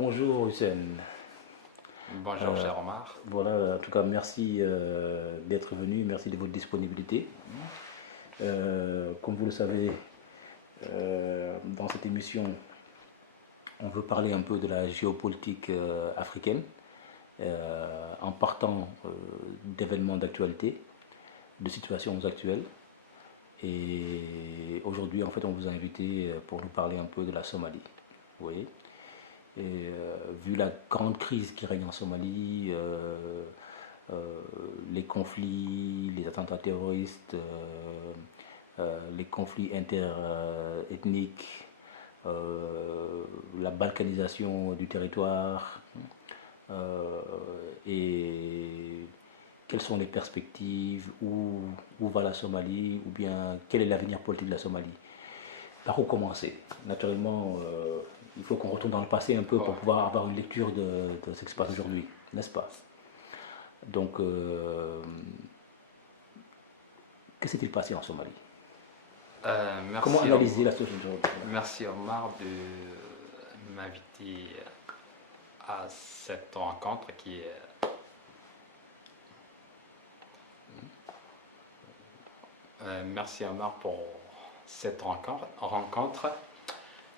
Bonjour Hussein. Bonjour, cher Omar. Voilà, en tout cas, merci d'être venu, merci de votre disponibilité. Comme vous le savez, dans cette émission, on veut parler un peu de la géopolitique africaine, en partant d'événements d'actualité, de situations actuelles. Et aujourd'hui, en fait, on vous a invité pour nous parler un peu de la Somalie. Vous voyez. Et vu la grande crise qui règne en Somalie, les conflits, les attentats terroristes, les conflits interethniques, la balkanisation du territoire, et quelles sont les perspectives, où va la Somalie, ou bien quel est l'avenir politique de la Somalie. Par où commencer? Naturellement, il faut qu'on retourne dans le passé un peu pour pouvoir avoir une lecture de ce qui se passe aujourd'hui, n'est-ce pas? Donc, que s'est-il passé en Somalie? Comment analyser la situation? Merci Omar de m'inviter à cette rencontre qui est merci Omar pour cette rencontre.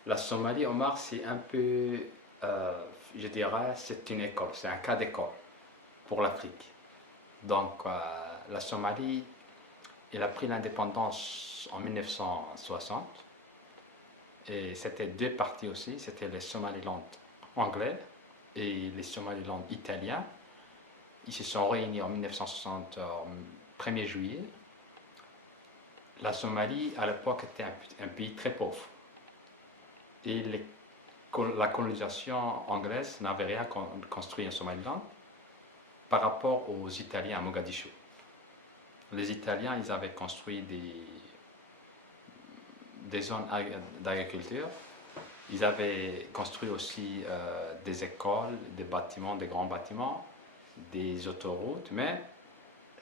La Somalie, Omar, c'est un peu, je dirais, c'est une école, c'est un cas d'école pour l'Afrique. Donc, la Somalie, elle a pris l'indépendance en 1960 et c'était deux parties aussi, c'était les Somaliland anglais et les Somaliland italiens. Ils se sont réunis en 1960, 1er juillet. La Somalie, à l'époque, était un pays très pauvre. Et la colonisation anglaise n'avait rien construit en Somaliland par rapport aux Italiens à Mogadiscio. Les Italiens, ils avaient construit des zones d'agriculture. Ils avaient construit aussi des écoles, des bâtiments, des grands bâtiments, des autoroutes, mais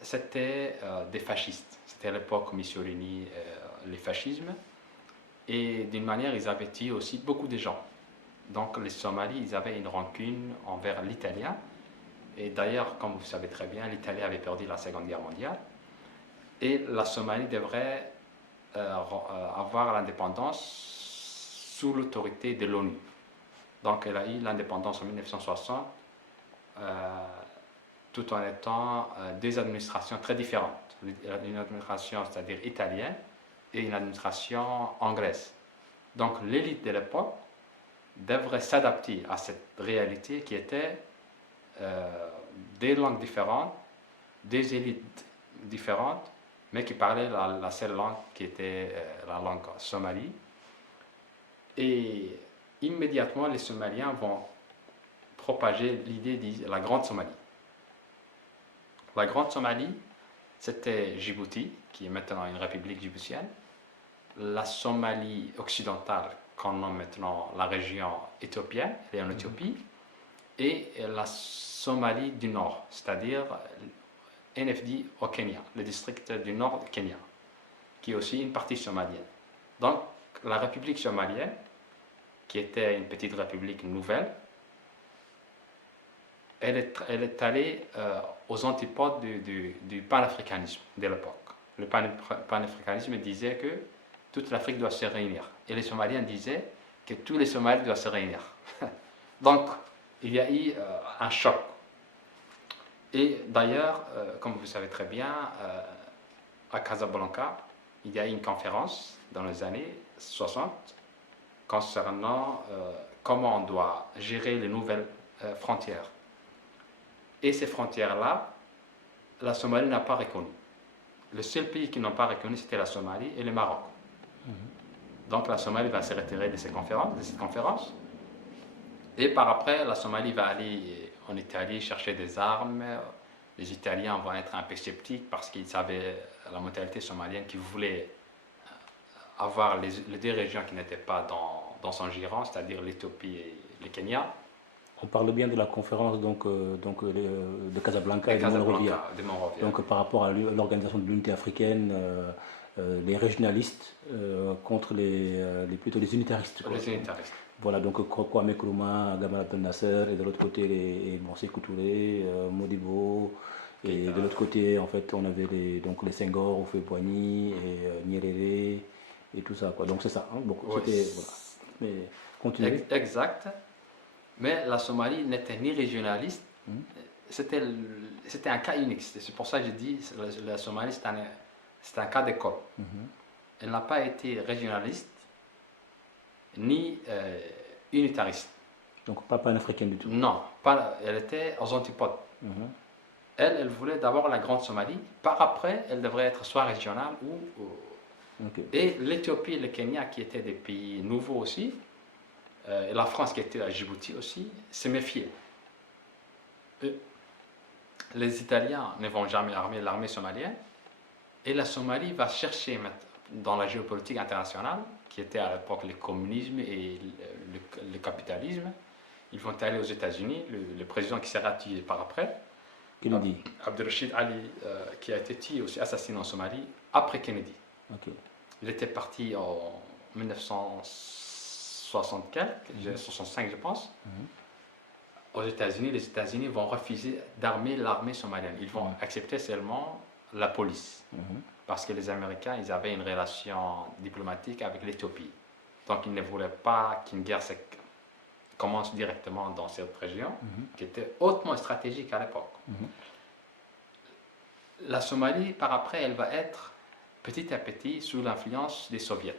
c'était des fascistes. C'était à l'époque Mussolini, les fascismes. Et d'une manière, ils avaient tué aussi beaucoup de gens. Donc les Somalis, ils avaient une rancune envers l'Italien. Et d'ailleurs, comme vous savez très bien, l'Italie avait perdu la Seconde Guerre mondiale. Et la Somalie devrait avoir l'indépendance sous l'autorité de l'ONU. Donc elle a eu l'indépendance en 1960, tout en étant deux administrations très différentes. Une administration, c'est-à-dire italienne, et une administration anglaise. Donc l'élite de l'époque devrait s'adapter à cette réalité qui était des langues différentes, des élites différentes, mais qui parlaient la seule langue qui était la langue somali. Et immédiatement, les Somaliens vont propager l'idée de la Grande Somalie. La Grande Somalie, c'était Djibouti, qui est maintenant une république djiboutienne. La Somalie occidentale, qu'on nomme maintenant la région éthiopienne, elle est en Éthiopie. Et la Somalie du Nord, c'est-à-dire NFD au Kenya, le district du Nord du Kenya, qui est aussi une partie somalienne. Donc, la République somalienne, qui était une petite république nouvelle, elle est allée aux antipodes du panafricanisme de l'époque. Le panafricanisme disait que toute l'Afrique doit se réunir. Et les Somaliens disaient que tous les Somalis doivent se réunir. Donc, il y a eu un choc. Et d'ailleurs, comme vous savez très bien, à Casablanca, il y a eu une conférence dans les années 60 concernant comment on doit gérer les nouvelles frontières. Et ces frontières-là, la Somalie n'a pas reconnu. Le seul pays qui n'a pas reconnu, c'était la Somalie et le Maroc. Donc la Somalie va se retirer de cette conférence. Et par après, la Somalie va aller en Italie chercher des armes. Les Italiens vont être un peu sceptiques parce qu'ils savaient la mentalité somalienne qui voulait avoir les deux régions qui n'étaient pas dans son giron, c'est-à-dire l'Éthiopie et le Kenya. On parle bien de la conférence de Casablanca et de Monrovia. Donc par rapport à l'organisation de l'unité africaine, les régionalistes contre plutôt les unitaristes. Les unitaristes. Voilà, donc Kwame Nkrumah, Gamal Abdel Nasser, et de l'autre côté, bon, Sékou Touré, Modibo, et de l'autre côté, en fait, on avait donc les Senghor, Houphouët-Boigny, et Nyerere, et tout ça, quoi. Donc c'est ça, hein. Donc Oui, c'était, voilà. Mais continuez. exact. Mais la Somalie n'était ni régionaliste, Mhm. c'était un cas unique. C'est pour ça que je dis la Somalie, c'est un cas d'école. Mhm. Elle n'a pas été régionaliste ni unitariste. Donc pas panafricaine du tout. Non, elle était aux antipodes. Mhm. Elle voulait d'abord la Grande Somalie, par après, elle devrait être soit régionale Ok. Et l'Éthiopie et le Kenya, qui étaient des pays nouveaux aussi, et la France qui était à Djibouti aussi, se méfiaient. Les Italiens ne vont jamais armer l'armée somalienne, et la Somalie va chercher dans la géopolitique internationale, qui était à l'époque le communisme et le capitalisme, ils vont aller aux États-Unis, le président qui sera tué par après, Kennedy. Abdelrachid Ali, qui a été tué aussi, assassiné en Somalie, après Kennedy. Ok. Il était parti en 1960 65 je pense, aux États-Unis. Les États-Unis vont refuser d'armer l'armée somalienne. Ils vont accepter seulement la police. Parce que les Américains, ils avaient une relation diplomatique avec l'Éthiopie. Donc ils ne voulaient pas qu'une guerre commence directement dans cette région, qui était hautement stratégique à l'époque. La Somalie, par après, elle va être petit à petit sous l'influence des soviets.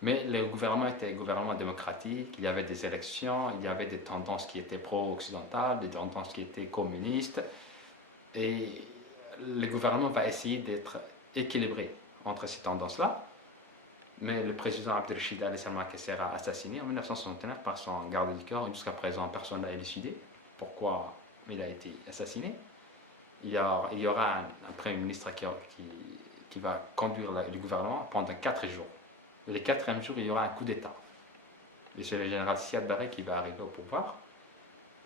Mais le gouvernement était un gouvernement démocratique, il y avait des élections, il y avait des tendances qui étaient pro-occidentales, des tendances qui étaient communistes, et le gouvernement va essayer d'être équilibré entre ces tendances-là. Mais le président Abdelrachid Ali Salman sera assassiné en 1969 par son garde du corps. Jusqu'à présent, personne n'a élucidé pourquoi il a été assassiné. Il y aura un Premier ministre qui va conduire le gouvernement pendant 4 jours. Et le 4e jour, il y aura un coup d'État. Et c'est le général Siad Barre qui va arriver au pouvoir.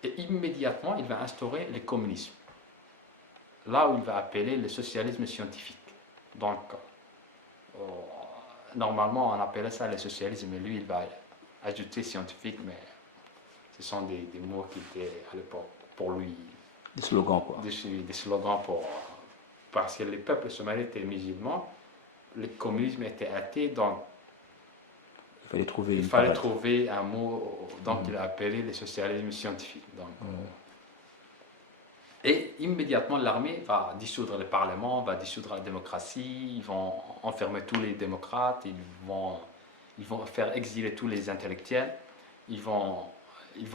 Et immédiatement, il va instaurer le communisme. Là où il va appeler le socialisme scientifique. Donc, normalement, on appelait ça le socialisme, mais lui, il va ajouter scientifique, mais ce sont des mots qui étaient à l'époque pour lui. Des slogans, quoi. Des slogans parce que les peuples somaliens étaient musulmans, le communisme était athée, donc il fallait trouver un mot, donc il a appelé le socialisme scientifique. Donc, et immédiatement, l'armée va dissoudre le Parlement, va dissoudre la démocratie, ils vont enfermer tous les démocrates, ils vont faire exiler tous les intellectuels, ils vont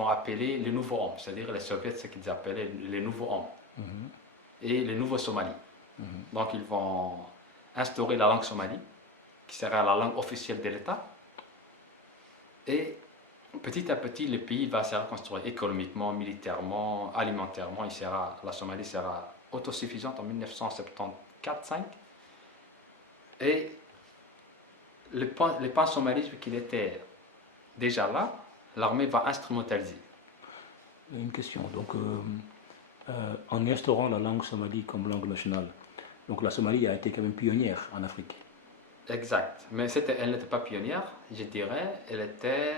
appeler les nouveaux hommes, c'est-à-dire les soviets, ce qu'ils appelaient les nouveaux hommes, et les nouveaux Somalis. Donc ils vont instaurer la langue somali, qui sera la langue officielle de l'État, et petit à petit, le pays va se reconstruire économiquement, militairement, alimentairement. La Somalie sera autosuffisante en 1974-5. Et le pan-somalisme qu'il était déjà là, l'armée va instrumentaliser. Une question. Donc, en instaurant la langue somali comme langue nationale, donc la Somalie a été quand même pionnière en Afrique. Exact. Mais elle n'était pas pionnière, je dirais. Elle était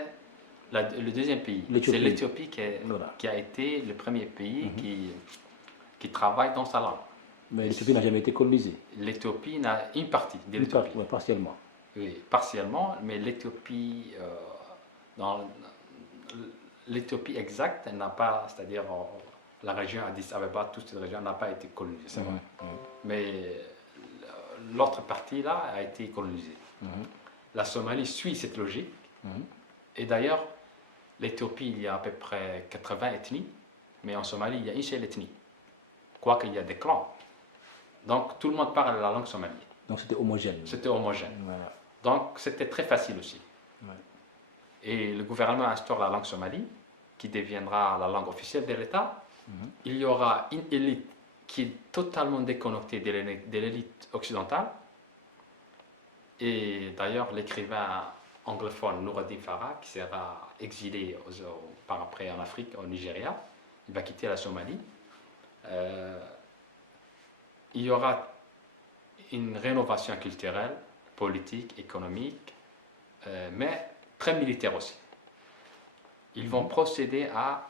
le deuxième pays. C'est l'Éthiopie qui a été le premier pays qui travaille dans sa langue. Mais l'Éthiopie n'a jamais été colonisée. L'Éthiopie n'a une partie de l'Éthiopie. Oui, partiellement. Oui, partiellement, mais l'Éthiopie, dans l'Éthiopie exacte, n'a pas, c'est-à-dire la région Addis Abeba, toute cette région n'a pas été colonisée, c'est vrai. Mais l'autre partie là a été colonisée. La Somalie suit cette logique. Et d'ailleurs, l'Éthiopie, il y a à peu près 80 ethnies, mais en Somalie, il y a une seule ethnie. Quoique il y a des clans. Donc tout le monde parle la langue somalienne. Donc c'était homogène. C'était homogène. Voilà. Donc c'était très facile aussi. Ouais. Et le gouvernement instaure la langue somali, qui deviendra la langue officielle de l'État. Il y aura une élite qui est totalement déconnectée de l'élite occidentale. Et d'ailleurs, l'écrivain anglophone Noureddin Farah, qui sera exilé par après en Afrique, au Nigeria, il va quitter la Somalie. Il y aura une rénovation culturelle, politique, économique, mais très militaire aussi. ils vont procéder à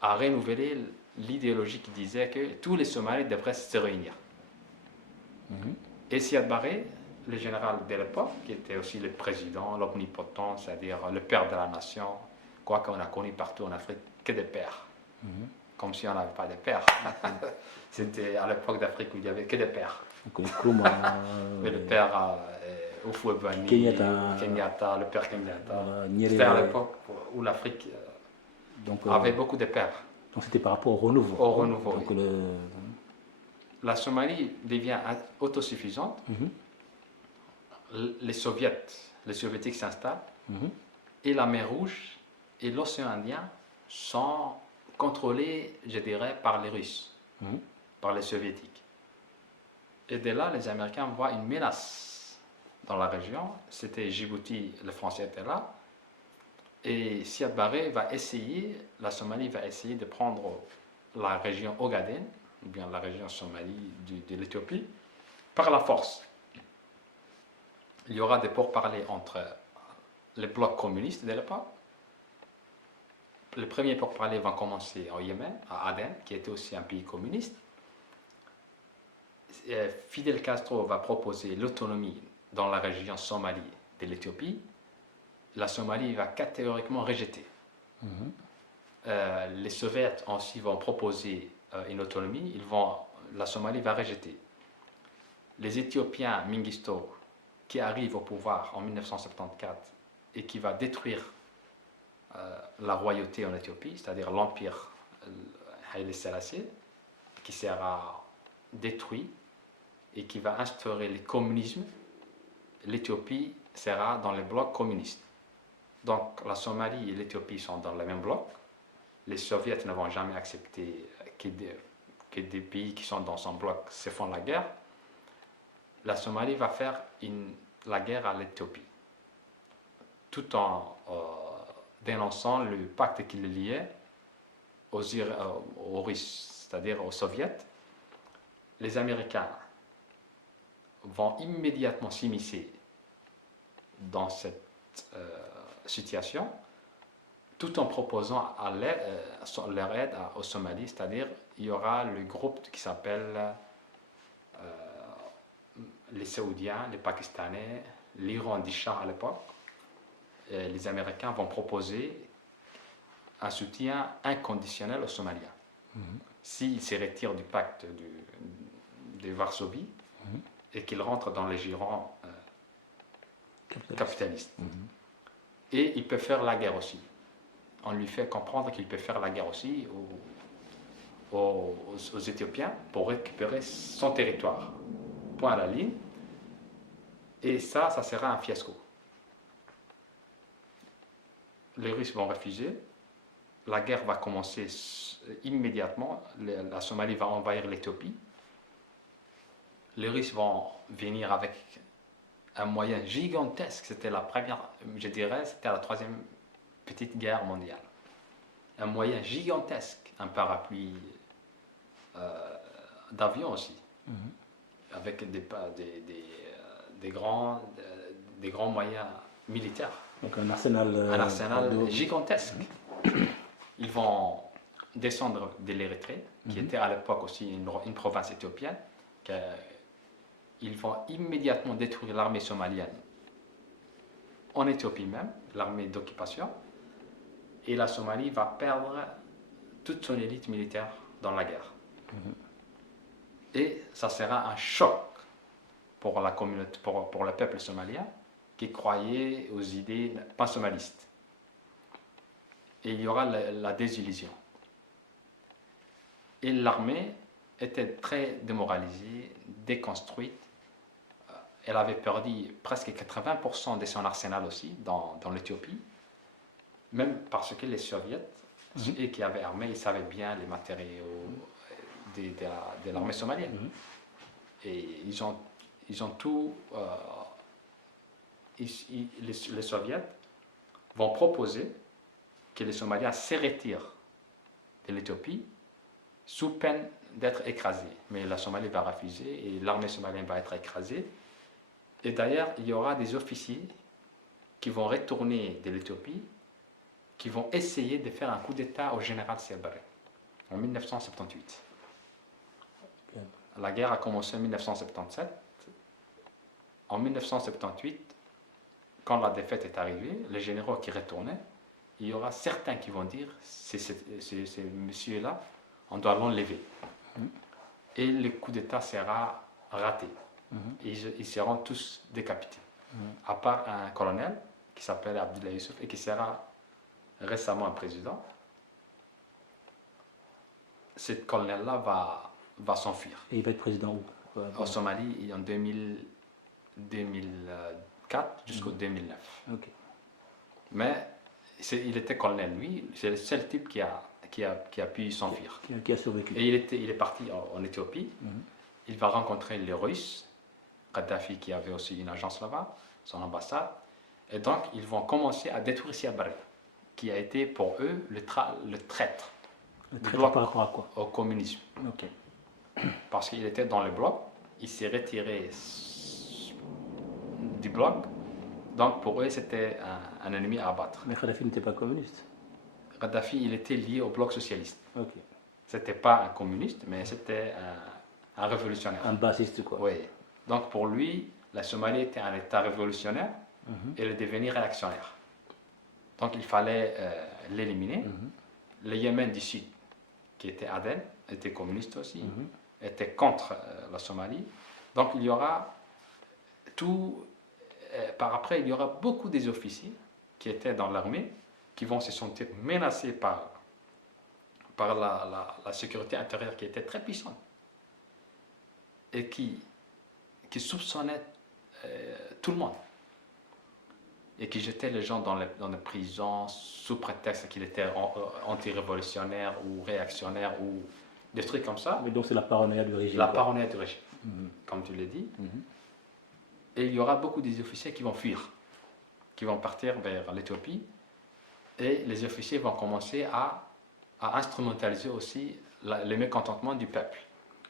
renouveler l'idéologie qui disait que tous les Somalis devraient se réunir. Et Siad Barre, le général de l'époque, qui était aussi le président, l'omnipotent, c'est-à-dire le père de la nation, quoi qu'on a connu partout en Afrique que des pères, comme si on n'avait pas de pères. C'était à l'époque d'Afrique où il n'y avait que des pères. Donc, les Nkrumah, Mais le père Houphouët-Boigny, Kenyatta, le père Kenyatta. C'était à l'époque où l'Afrique avait beaucoup de pères. Donc c'était par rapport au renouveau. Au renouveau. Donc, Oui. La Somalie devient autosuffisante. Les soviétiques s'installent. Et la mer Rouge et l'océan Indien sont contrôlés, je dirais, par les Russes, par les soviétiques. Et dès là, les Américains voient une menace dans la région. C'était Djibouti, les Français étaient là. Et Siad Barre va essayer, la Somalie va essayer de prendre la région Ogaden, ou bien la région Somalie de l'Éthiopie, par la force. Il y aura des pourparlers entre les blocs communistes de l'époque. Les premiers pourparlers vont commencer au Yémen, à Aden, qui était aussi un pays communiste. Fidel Castro va proposer l'autonomie dans la région Somalie de l'Éthiopie. La Somalie va catégoriquement rejeter. Les Soviétiques aussi vont proposer une autonomie. La Somalie va rejeter. Les Éthiopiens, Mengistu, qui arrive au pouvoir en 1974 et qui va détruire la royauté en Éthiopie, c'est-à-dire l'empire Haïlé Sélassié, qui sera détruit et qui va instaurer le communisme. L'Éthiopie sera dans les blocs communistes. Donc la Somalie et l'Éthiopie sont dans le même bloc. Les Soviétiques ne vont jamais accepter que des pays qui sont dans son bloc se font la guerre. La Somalie va faire la guerre à l'Éthiopie, tout en dénonçant le pacte qui le liait aux Russes, c'est-à-dire aux Soviétiques. Les Américains vont immédiatement s'immiscer dans cette situation, tout en proposant leur aide aux Somalis, c'est-à-dire il y aura le groupe qui s'appelle les Saoudiens, les Pakistanais, l'Iran du Shah à l'époque. Les Américains vont proposer un soutien inconditionnel aux Somaliens. S'ils se retirent du pacte de Varsovie et qu'ils rentrent dans les girons capitalistes. Et il peut faire la guerre aussi. On lui fait comprendre qu'il peut faire la guerre aussi aux Éthiopiens pour récupérer son territoire. Point à la ligne. Et ça sera un fiasco. Les Russes vont refuser. La guerre va commencer immédiatement. La Somalie va envahir l'Éthiopie. Les Russes vont venir avec un moyen gigantesque. C'était la première, je dirais, c'était la troisième petite guerre mondiale. Un moyen gigantesque, un parapluie d'avion aussi, avec des grands moyens militaires. Donc un arsenal gigantesque. Ils vont descendre de l'Érythrée, qui était à l'époque aussi une province éthiopienne. Ils vont immédiatement détruire l'armée somalienne en Éthiopie même, l'armée d'occupation, et la Somalie va perdre toute son élite militaire dans la guerre. Et ça sera un choc pour la communauté, pour le peuple somalien qui croyait aux idées pan-somalistes. Et il y aura la désillusion. Et l'armée était très démoralisée, déconstruite. Elle avait perdu presque 80% de son arsenal aussi dans l'Éthiopie, même parce que les Soviétiques, eux qui avaient armé, ils savaient bien les matériaux de l'armée somalienne. Et ils ont tout... les Soviétiques vont proposer que les Somaliens se retirent de l'Éthiopie sous peine d'être écrasés. Mais la Somalie va refuser et l'armée somalienne va être écrasée. Et d'ailleurs, il y aura des officiers qui vont retourner de l'Éthiopie qui vont essayer de faire un coup d'État au général Siad Barre en 1978. Ok. La guerre a commencé en 1977. En 1978, quand la défaite est arrivée, les généraux qui retournaient, il y aura certains qui vont dire c'est monsieur-là, on doit l'enlever. Et le coup d'État sera raté. Ils seront tous décapités. À part un colonel qui s'appelle Abdullah Youssouf et qui sera récemment un président. Ce colonel-là va s'enfuir. Et il va être président où? Au Somalie en 2004 jusqu'au 2009. Ok. Mais il était colonel, lui. C'est le seul type qui a pu s'enfuir. Qui a survécu. Et il est parti en Éthiopie. Il va rencontrer les Russes, Kadhafi qui avait aussi une agence là-bas, son ambassade. Et donc, ils vont commencer à détruire Siad Barre, qui a été pour eux le traître. Le du traître bloc par rapport à quoi? au communisme. Ok. Parce qu'il était dans le bloc, il s'est retiré du bloc. Donc, pour eux, c'était un ennemi à abattre. Mais Kadhafi n'était pas communiste. Kadhafi, il était lié au bloc socialiste. Ok. C'était pas un communiste, mais c'était un révolutionnaire. Un bassiste, quoi. Oui. Donc pour lui, la Somalie était un État révolutionnaire et le devenir réactionnaire. Donc il fallait l'éliminer. Le Yémen du Sud, qui était Aden, était communiste aussi, était contre la Somalie. Donc il y aura tout. Par après, il y aura beaucoup des officiers qui étaient dans l'armée qui vont se sentir menacés par la sécurité intérieure qui était très puissante et qui soupçonnait tout le monde et qui jetait les gens dans les prisons sous prétexte qu'il était anti-révolutionnaire ou réactionnaire ou des trucs comme ça. Mais donc c'est la paranoïa du régime. La paranoïa du régime, comme tu l'as dit. Et il y aura beaucoup des officiers qui vont fuir, qui vont partir vers l'Éthiopie et les officiers vont commencer à instrumentaliser aussi le mécontentement du peuple.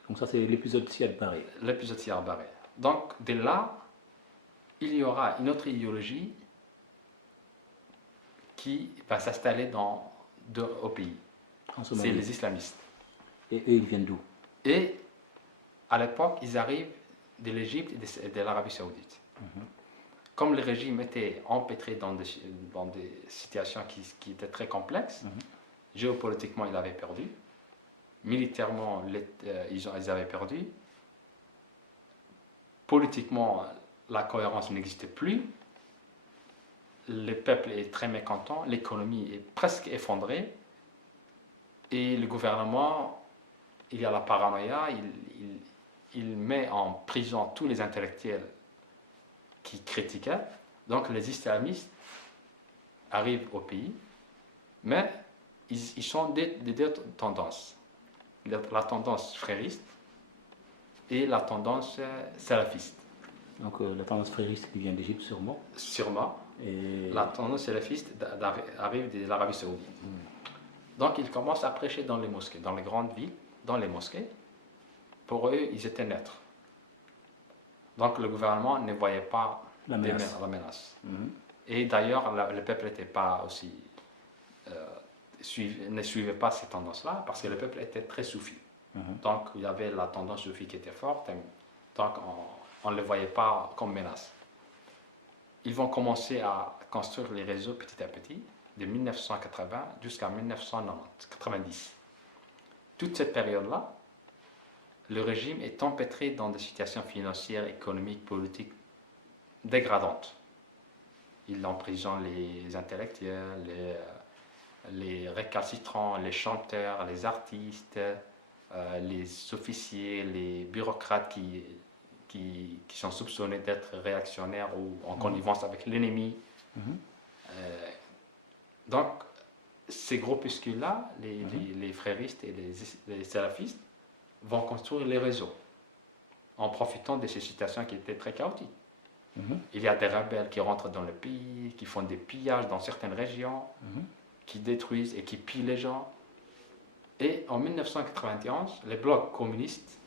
Donc ça c'est l'épisode Siad Barre. L'épisode Siad Barre. Donc de là, il y aura une autre idéologie qui va s'installer au pays. C'est les islamistes. Et eux, ils viennent d'où? Et à l'époque, ils arrivent de l'Égypte et de l'Arabie Saoudite. Comme le régime était empêtré dans des situations qui étaient très complexes, géopolitiquement, il avait perdu. Militairement, ils avaient perdu. Politiquement, la cohérence n'existait plus. Le peuple est très mécontent. L'économie est presque effondrée. Et le gouvernement, il y a la paranoïa. Il met en prison tous les intellectuels qui critiquaient. Donc les islamistes arrivent au pays. Mais ils sont des deux tendances. La tendance frériste et la tendance salafiste. Donc la tendance frériste qui vient d'Égypte sûrement. Sûrement. Et La tendance salafiste arrive de l'Arabie Saoudite. Donc ils commencent à prêcher dans les mosquées, dans les grandes villes, dans les mosquées. Pour eux, ils étaient neutres. Donc le gouvernement ne voyait pas la menace. Et d'ailleurs, le peuple n'était pas aussi... ne suivait pas ces tendances-là parce que le peuple était très soufi. Donc il y avait la tendance soufi qui était forte, donc on ne le voyait pas comme menace. Ils vont commencer à construire les réseaux petit à petit, de 1980 jusqu'à 1990. Toute cette période-là, le régime est empêtré dans des situations financières, économiques, politiques dégradantes. Il emprisonne les intellectuels, les récalcitrants, les chanteurs, les artistes, les officiers, les bureaucrates qui sont soupçonnés d'être réactionnaires ou en connivence avec l'ennemi. Donc, ces groupuscules-là, les fréristes et les salafistes, vont construire les réseaux en profitant de ces situations qui étaient très chaotiques. Il y a des rebelles qui rentrent dans le pays, qui font des pillages dans certaines régions, qui détruisent et qui pillent les gens. Et en 1991, le bloc communiste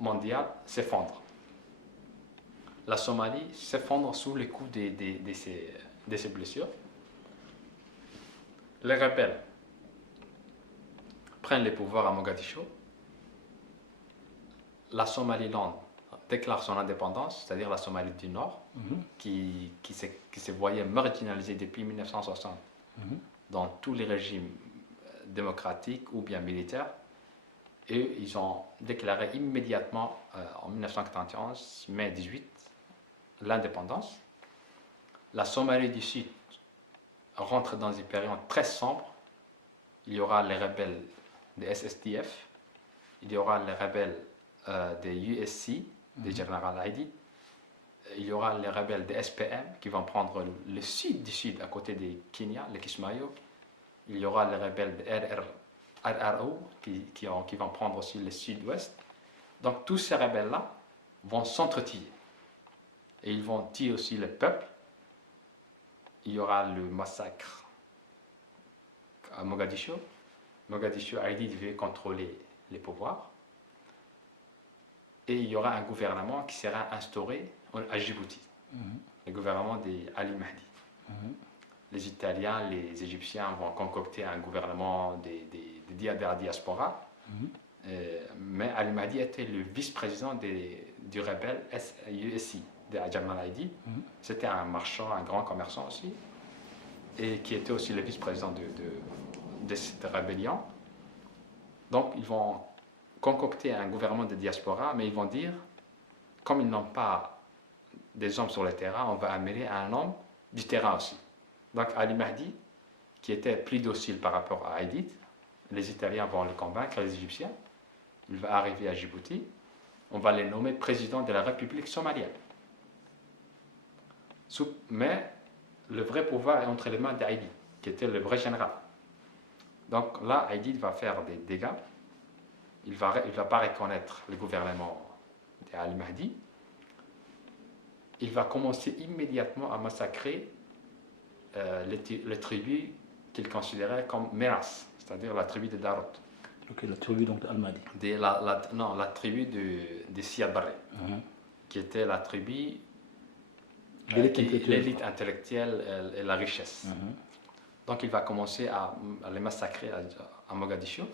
mondial s'effondre. La Somalie s'effondre sous les coups de ces blessures. les rebelles prennent les pouvoirs à Mogadiscio. La Somaliland déclare son indépendance, c'est-à-dire la Somalie du Nord, qui se voyait marginalisée depuis 1960 dans tous les régimes démocratiques ou bien militaires. Et ils ont déclaré immédiatement, en 1991, mai 18, l'indépendance. La Somalie du Sud rentre dans une période très sombre. Il y aura les rebelles des SSDF, il y aura les rebelles des USC, des généraux Aidid, il y aura les rebelles des SPM qui vont prendre le sud du sud à côté des Kenya, les Kismayo. Il y aura les rebelles des RRO qui vont prendre aussi le sud-ouest. Donc tous ces rebelles-là vont s'entretuer. Et ils vont tuer aussi le peuple. Il y aura le massacre à Mogadiscio. Mogadiscio, Aidid veut contrôler les pouvoirs. Et il y aura un gouvernement qui sera instauré à Djibouti, le gouvernement d'Ali Mahdi. Les Italiens, les Égyptiens vont concocter un gouvernement de la diaspora, mais Ali Mahdi était le vice-président du rebelle USI, de Jamal Aidid. C'était un marchand, un grand commerçant aussi, et qui était aussi le vice-président de cette rébellion. Donc ils vont concocter un gouvernement de diaspora, mais ils vont dire, comme ils n'ont pas des hommes sur le terrain, on va amener un homme du terrain aussi. Donc Ali Mahdi, qui était plus docile par rapport à Aidid, les Italiens vont le convaincre, les Égyptiens, il va arriver à Djibouti, on va le nommer président de la République somalienne. Mais le vrai pouvoir est entre les mains d'Aidid, qui était le vrai général. Donc là, Aidid va faire des dégâts. Il ne va pas reconnaître le gouvernement d'Ali Mahdi. Il va commencer immédiatement à massacrer les tribus qu'il considérait comme menaces, c'est-à-dire la tribu de Darot. Ok, la tribu donc d'Al-Mahdi. La tribu de Siad Barre, qui était la tribu l'élite intellectuelle et la richesse. Donc il va commencer à les massacrer à Mogadiscio.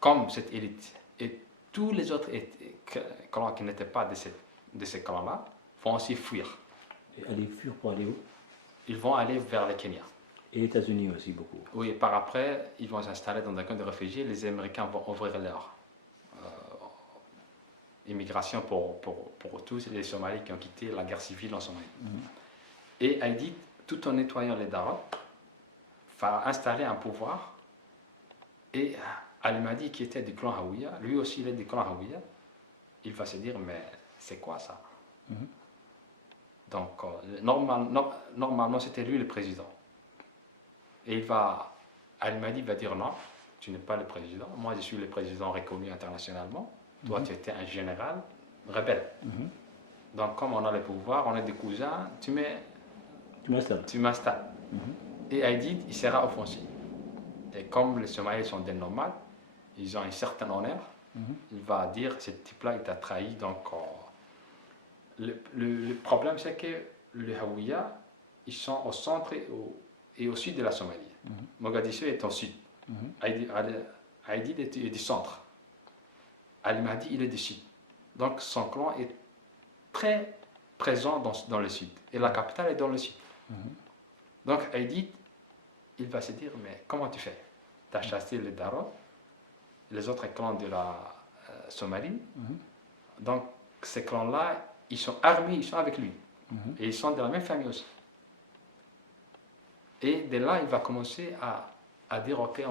Comme cette élite et tous les autres clans qui n'étaient pas de ces clans-là vont aussi fuir. Et aller fuir pour aller où? Ils vont aller vers le Kenya. Et les États-Unis aussi beaucoup. Oui, par après, ils vont s'installer dans un camp de réfugiés. Les Américains vont ouvrir leur immigration pour tous les Somalis qui ont quitté la guerre civile en Somalie. Et Aidid, tout en nettoyant les Darod, va installer un pouvoir. Et Ali Mahdi, qui était du clan Hawiya, lui aussi il est du clan Hawiya, il va se dire, mais c'est quoi ça? Donc, normalement, c'était lui le président. Et Ali Mahdi va dire, non, tu n'es pas le président, moi je suis le président reconnu internationalement, toi tu étais un général rebelle. Donc, comme on a le pouvoir, on est des cousins, tu m'installes. Et Aidid, il sera offensif. Et comme les Somaliens sont des nomades, ils ont un certain honneur, il va dire, ce type-là, il t'a trahi. Donc, le problème, c'est que les Hawiya, ils sont au centre et au sud de la Somalie. Mogadiscio est au sud. Aidid est du centre. Ali Mahdi, il est du sud. Donc, son clan est très présent dans le sud. Et la capitale est dans le sud. Donc, Aidid, il va se dire, mais comment tu fais? Tu as chassé les Darod, les autres clans de la Somalie. Donc, ces clans-là, ils sont armés, ils sont avec lui. Et ils sont de la même famille aussi. Et de là, il va commencer à déroquer